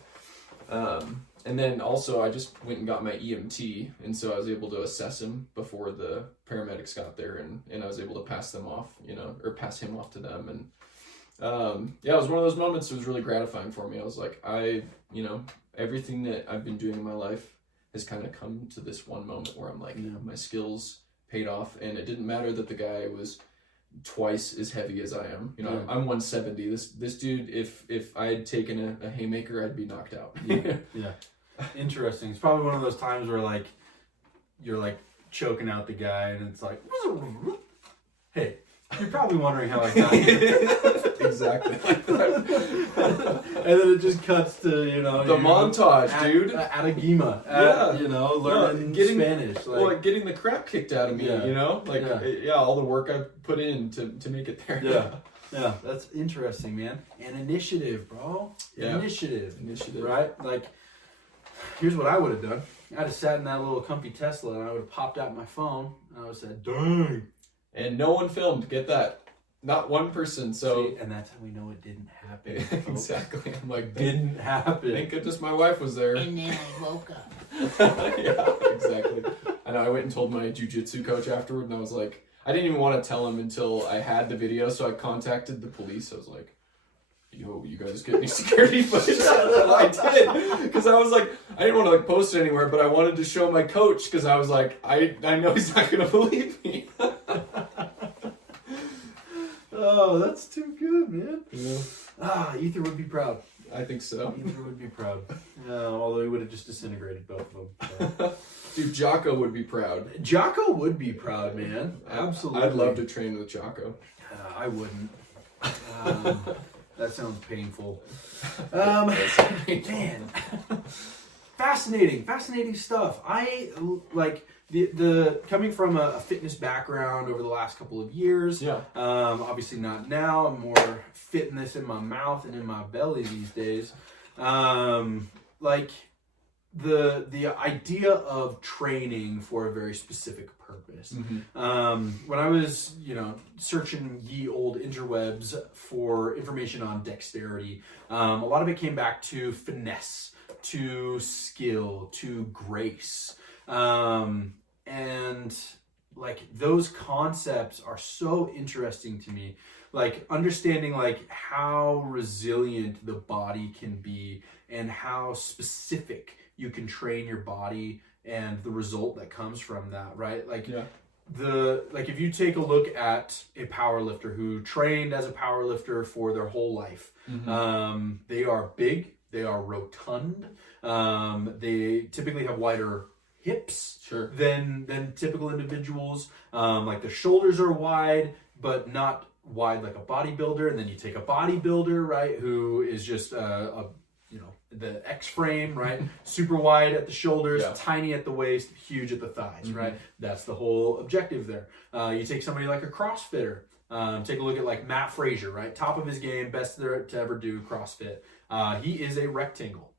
then also I just went and got my EMT, and so I was able to assess him before the paramedics got there, and I was able to pass them off, or pass him off to them. And it was one of those moments that was really gratifying for me. I was like, everything that I've been doing in my life has kind of come to this one moment where I'm like, my skills paid off, and it didn't matter that the guy was twice as heavy as I am. I'm 170. This dude, if I had taken a haymaker, I'd be knocked out. Yeah. Interesting. It's probably one of those times where like you're like choking out the guy, and it's like, hey, you're probably wondering how I got here. Exactly. And then it just cuts to the montage, dude. At Agima, learning Spanish, getting the crap kicked out of me. All the work I put in to make it there. Yeah, that's interesting, man. And initiative, bro. Yeah. Initiative, right? Like, here's what I would have done. I'd have sat in that little comfy Tesla, and I would have popped out my phone, and I would have said, "Dang." And no one filmed. Get that? Not one person. So, see, and that's how we know it didn't happen. Exactly. I'm like, didn't happen. Thank goodness my wife was there. And then I woke up. Yeah, exactly. I know. I went and told my jiu-jitsu coach afterward, and I was like, I didn't even want to tell him until I had the video, so I contacted the police. I was like, yo, you guys get any security footage? I did, because I was like, I didn't want to post it anywhere, but I wanted to show my coach, because I was like, I know he's not going to believe me. Oh, that's too good, man. Yeah. Ether would be proud. I think so. Ether would be proud. Although he would have just disintegrated both of them. So. Dude, Jocko would be proud. Jocko would be proud, man. Absolutely. I'd love to train with Jocko. I wouldn't. That sounds painful. Man. Fascinating stuff. I like the coming from a fitness background over the last couple of years. Yeah. Obviously not now. I'm more fitness in my mouth and in my belly these days. Like the idea of training for a very specific purpose. Mm-hmm. When I was, searching ye old interwebs for information on dexterity, a lot of it came back to finesse, to skill, to grace. And like those concepts are so interesting to me. Like understanding like how resilient the body can be and how specific you can train your body and the result that comes from that, right? Like if you take a look at a power lifter who trained as a power lifter for their whole life, they are big, they are rotund, they typically have wider hips than typical individuals. Like their shoulders are wide, but not wide like a bodybuilder. And then you take a bodybuilder, right, who is just the X frame, right, super wide at the shoulders, tiny at the waist, huge at the thighs, right? That's the whole objective there. You take somebody like a CrossFitter. Take a look at like Matt Frazier, right? Top of his game, best there to ever do CrossFit. He is a rectangle.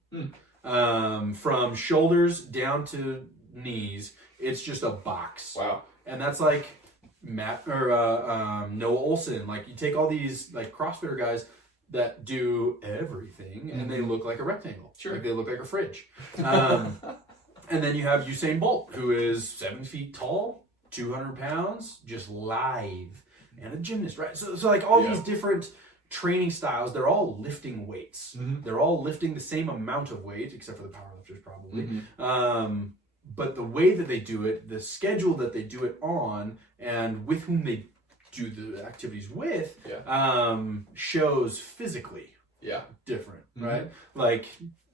From shoulders down to knees, it's just a box. Wow. And that's like Matt or Noah Olson. Like you take all these like CrossFitter guys that do everything, and they look like a rectangle. Sure. Like they look like a fridge. And then you have Usain Bolt, who is 7 feet tall, 200 pounds, just lithe, and a gymnast, right? So like all these different training styles, they're all lifting weights. They're all lifting the same amount of weight, except for the powerlifters probably. But the way that they do it, the schedule that they do it on, and with whom they do the activities with, shows physically different, right? Like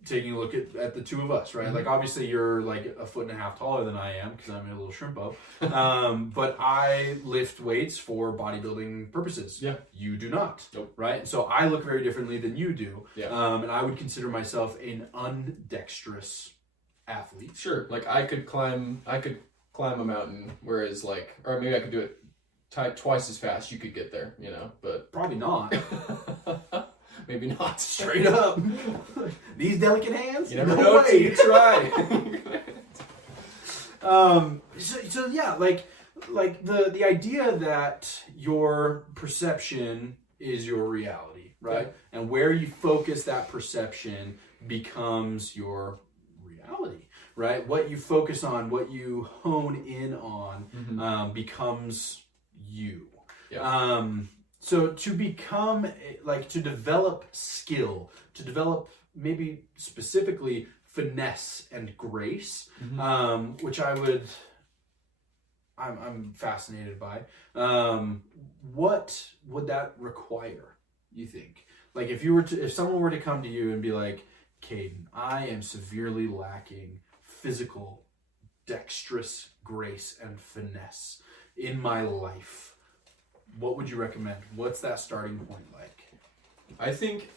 taking a look at the two of us, right? Like obviously you're like 1.5 foot taller than I am because I'm a little shrimpo. But I lift weights for bodybuilding purposes. Yeah. You do not. Nope. Right? So I look very differently than you do. Yeah. And I would consider myself an undexterous athlete. Sure. Like I could climb climb a mountain, whereas like, or maybe I could do it twice as fast. You could get there, you know, but Probably not. maybe not. Straight up. These delicate hands? You never No know way. till you try. So yeah, like the idea that your perception is your reality, right? Yeah. And where you focus that perception becomes your reality, right? What you focus on, what you hone in on, becomes you. Yeah. So to become, like, to develop skill, to develop maybe specifically finesse and grace, which I'm fascinated by. What would that require, you think? Like, if someone were to come to you and be like, Cayden, I am severely lacking physical, dexterous grace and finesse in my life, what would you recommend? What's that starting point like? I think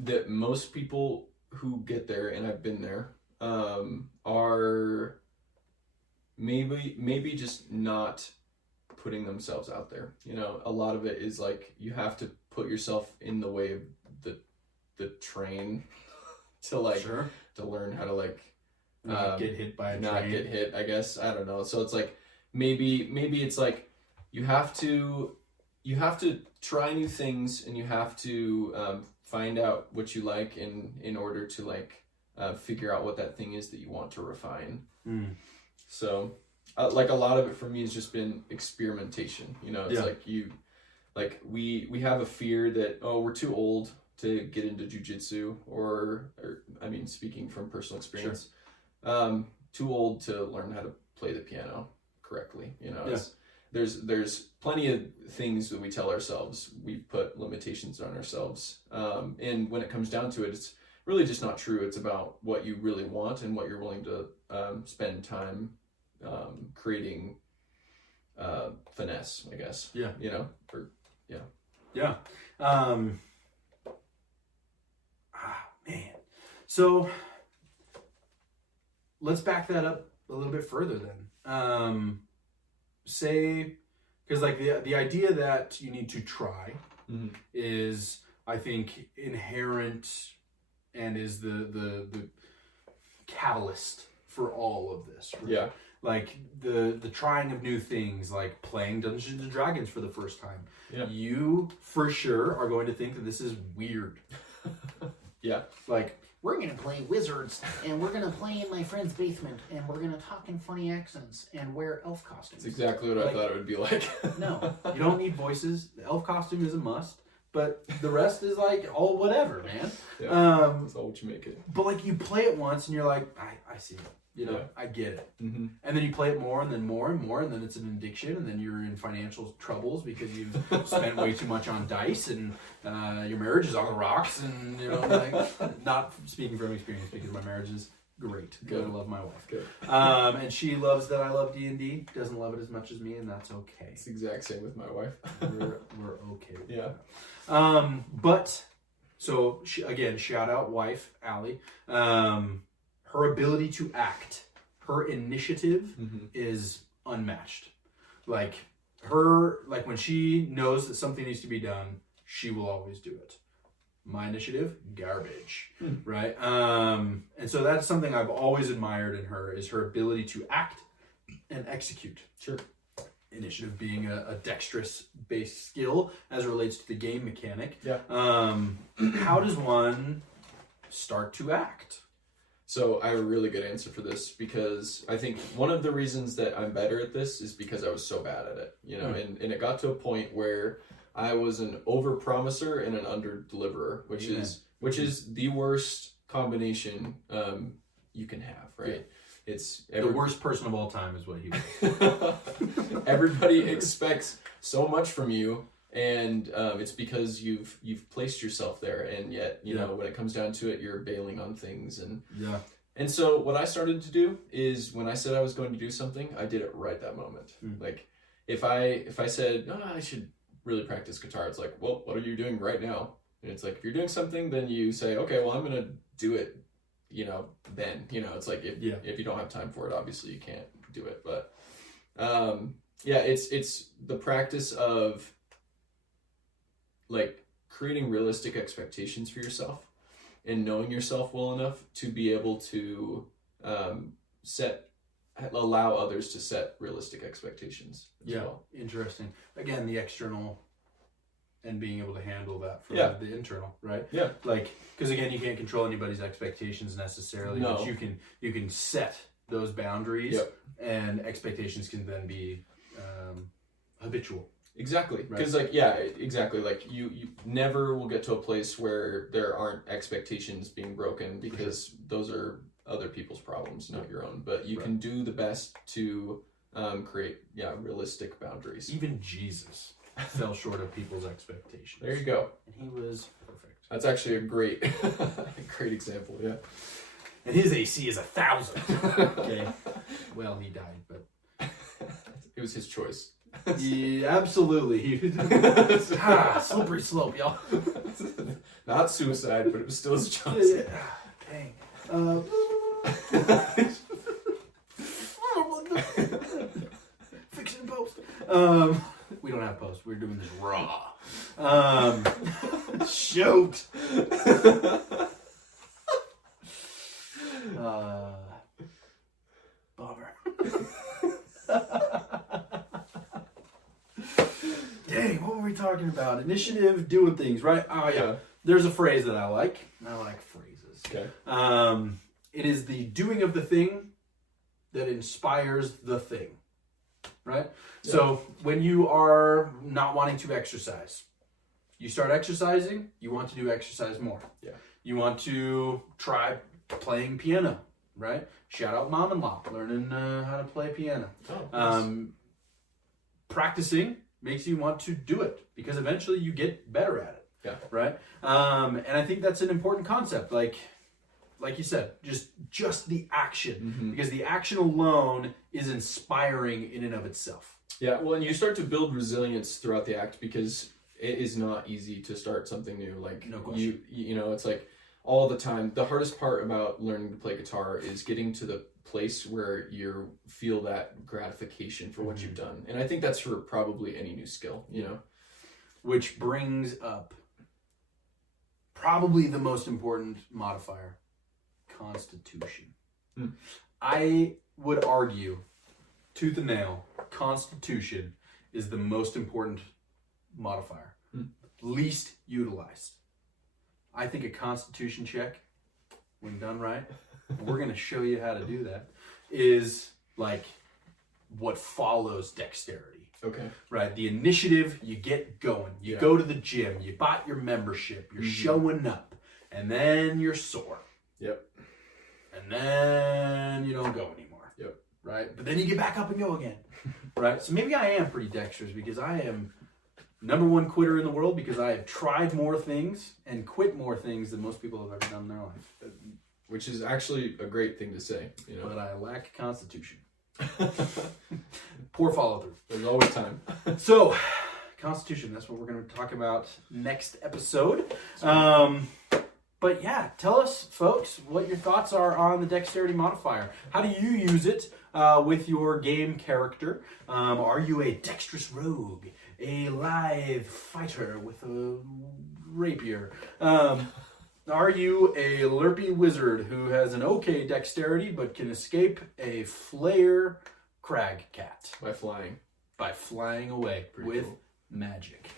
that most people who get there, and I've been there, are maybe just not putting themselves out there. You know, a lot of it is like you have to put yourself in the way of the train to like to learn how to like not get hit by a not train. get hit, I guess. I don't know. So it's like maybe it's like you have to try new things, and you have to find out what you like in order to like figure out what that thing is that you want to refine. So like a lot of it for me has just been experimentation. You know, it's like we have a fear that, oh, we're too old to get into jiu-jitsu, or I mean, speaking from personal experience, too old to learn how to play the piano correctly. You know, there's plenty of things that we tell ourselves. We put limitations on ourselves, and when it comes down to it, it's really just not true. It's about what you really want and what you're willing to spend time creating finesse, I guess. Yeah. You know, Man. So let's back that up a little bit further then. Say, because like the idea that you need to try is, I think, inherent and is the catalyst for all of this. Right? Yeah. Like the trying of new things, like playing Dungeons and Dragons for the first time. Yeah. You for sure are going to think that this is weird. Yeah. Like, we're going to play wizards, and we're going to play in my friend's basement, and we're going to talk in funny accents and wear elf costumes. That's exactly what I thought it would be like. No, you don't need voices. The elf costume is a must, but the rest is like all whatever, man. Yeah, that's all what you make it. But like you play it once and you're like, I see it. You know, I get it. And then you play it more and then more and more, and then it's an addiction, and then you're in financial troubles because you've spent way too much on dice, and your marriage is on the rocks, and you know, like, not speaking from experience because my marriage is great. Good. I love my wife. Good. And she loves that I love D&D. Doesn't love it as much as me, and that's okay. It's the exact same with my wife. we're okay with that. But so again, shout out wife Allie. Her ability to act, her initiative is unmatched. Like when she knows that something needs to be done, she will always do it. My initiative, garbage, right? And so that's something I've always admired in her, is her ability to act and execute. Sure. Initiative being a dexterous based skill as it relates to the game mechanic. Yeah. How does one start to act? So I have a really good answer for this, because I think one of the reasons that I'm better at this is because I was so bad at it, you know, and it got to a point where I was an over-promiser and an under-deliverer, which is the worst combination you can have, right? Yeah. It's the worst person of all time is what he was. Everybody expects so much from you, and it's because you've placed yourself there, and yet you know when it comes down to it, you're bailing on things, and so what I started to do is, when I said I was going to do something, I did it right that moment. Like if I said, no, I should really practice guitar, it's like, well, what are you doing right now? And it's like, if you're doing something, then you say, okay, well, I'm gonna do it, you know, then, you know, it's like if you don't have time for it, obviously you can't do it. But yeah, it's the practice of like creating realistic expectations for yourself and knowing yourself well enough to be able to allow others to set realistic expectations as well. Interesting. Again, the external and being able to handle that from Yeah. the internal, right? Yeah. Like, because again, you can't control anybody's expectations necessarily, No. but you can set those boundaries, Yep. and expectations can then be habitual. Exactly. Because exactly. Like you never will get to a place where there aren't expectations being broken, because those are other people's problems, not your own. But you can do the best to create realistic boundaries. Even Jesus fell short of people's expectations. There you go. And he was perfect. That's actually a great great example. Yeah. And his AC is 1,000. Okay. Well, he died, but It was his choice. yeah, absolutely. Slippery slope, y'all. Not suicide, but it was still his choice. Dang. Fix it in post. We don't have post. We're doing this raw. Shoot. Bummer. Dang, what were we talking about? Initiative, doing things, right? Oh yeah. There's a phrase that I like. I like phrases. Okay. It is the doing of the thing that inspires the thing, right? Yeah. So when you are not wanting to exercise, you start exercising, you want to do exercise more. Yeah. You want to try playing piano, right? Shout out mom-in-law, learning how to play piano. Oh, nice. Practicing makes you want to do it because eventually you get better at it. Yeah. Right. And I think that's an important concept. Like you said, just the action, because the action alone is inspiring in and of itself. Yeah. Well, and you start to build resilience throughout the act, because it is not easy to start something new. Like no question. You know, it's like all the time. The hardest part about learning to play guitar is getting to the place where you feel that gratification for what you've done. And I think that's for probably any new skill, you know. Which brings up probably the most important modifier, constitution. I would argue, tooth and nail, constitution is the most important modifier, least utilized. I think a constitution check, when done right, and we're going to show you how to do that, is like what follows dexterity. Okay. Right, the initiative, you get going. You go to the gym, you bought your membership, you're showing up, and then you're sore. Yep. And then you don't go anymore. Yep. Right? But then you get back up and go again. Right? So maybe I am pretty dexterous because I am #1 quitter in the world, because I have tried more things and quit more things than most people have ever done in their life. Which is actually a great thing to say, you know. But I lack constitution. Poor follow through. There's always time. So, constitution, that's what we're going to talk about next episode. But yeah, tell us, folks, what your thoughts are on the dexterity modifier. How do you use it with your game character? Are you a dexterous rogue, a lithe fighter with a rapier? Are you a lerpy wizard who has an okay dexterity but can escape a flare crag cat? By flying. By flying away with cool. magic.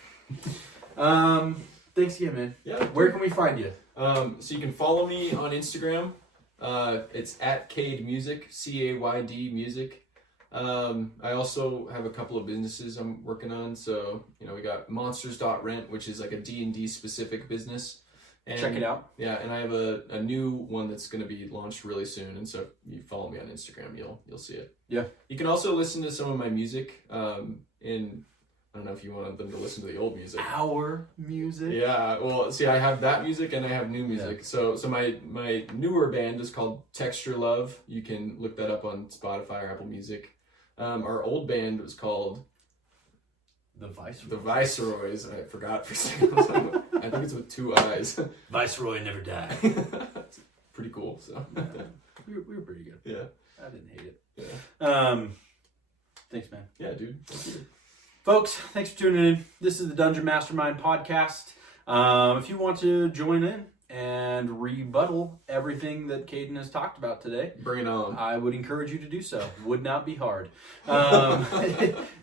Thanks again, man. Yeah. Where can we find you? So you can follow me on Instagram. It's at Cayden Music, CAYD Music. I also have a couple of businesses I'm working on. So, you know, we got monsters.rent, which is like a D&D specific business. And, check it out. Yeah, and I have a new one that's going to be launched really soon. And so if you follow me on Instagram, you'll see it. Yeah. You can also listen to some of my music. I don't know if you want them to listen to the old music. Our music? Yeah, well, see, I have that music and I have new music. Yeah. So my newer band is called Texture Love. You can look that up on Spotify or Apple Music. Our old band was called The Viceroy. The Viceroys. I forgot for a second. I think it's with 2 eyes. Viceroy never died. Pretty cool. So we were pretty good. Yeah. I didn't hate it. Yeah. Thanks, man. Yeah, dude. Thank you. Folks, thanks for tuning in. This is the Dungeon Mastermind podcast. If you want to join in and rebuttal everything that Cayden has talked about today, Bring it on. I would encourage you to do so. Would not be hard.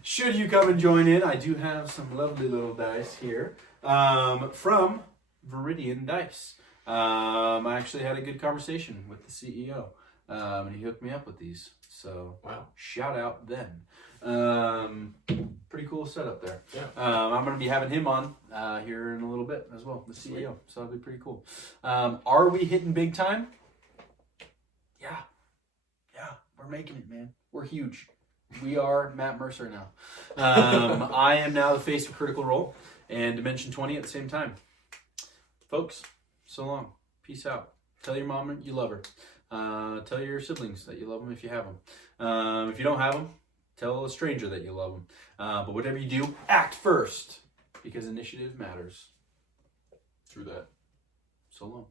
Should you come and join in, I do have some lovely little dice here from Viridian Dice. I actually had a good conversation with the CEO, and he hooked me up with these. So Wow. shout out them. Pretty cool setup there. Yeah. I'm going to be having him on here in a little bit as well, the CEO. So that'll be pretty cool. Are we hitting big time? Yeah. Yeah, we're making it, man. We're huge. We are Matt Mercer now. I am now the face of Critical Role and Dimension 20 at the same time. Folks, so long. Peace out. Tell your mom you love her. Tell your siblings that you love them if you have them. If you don't have them, tell a stranger that you love them. But whatever you do, act first, because initiative matters. True that. So long.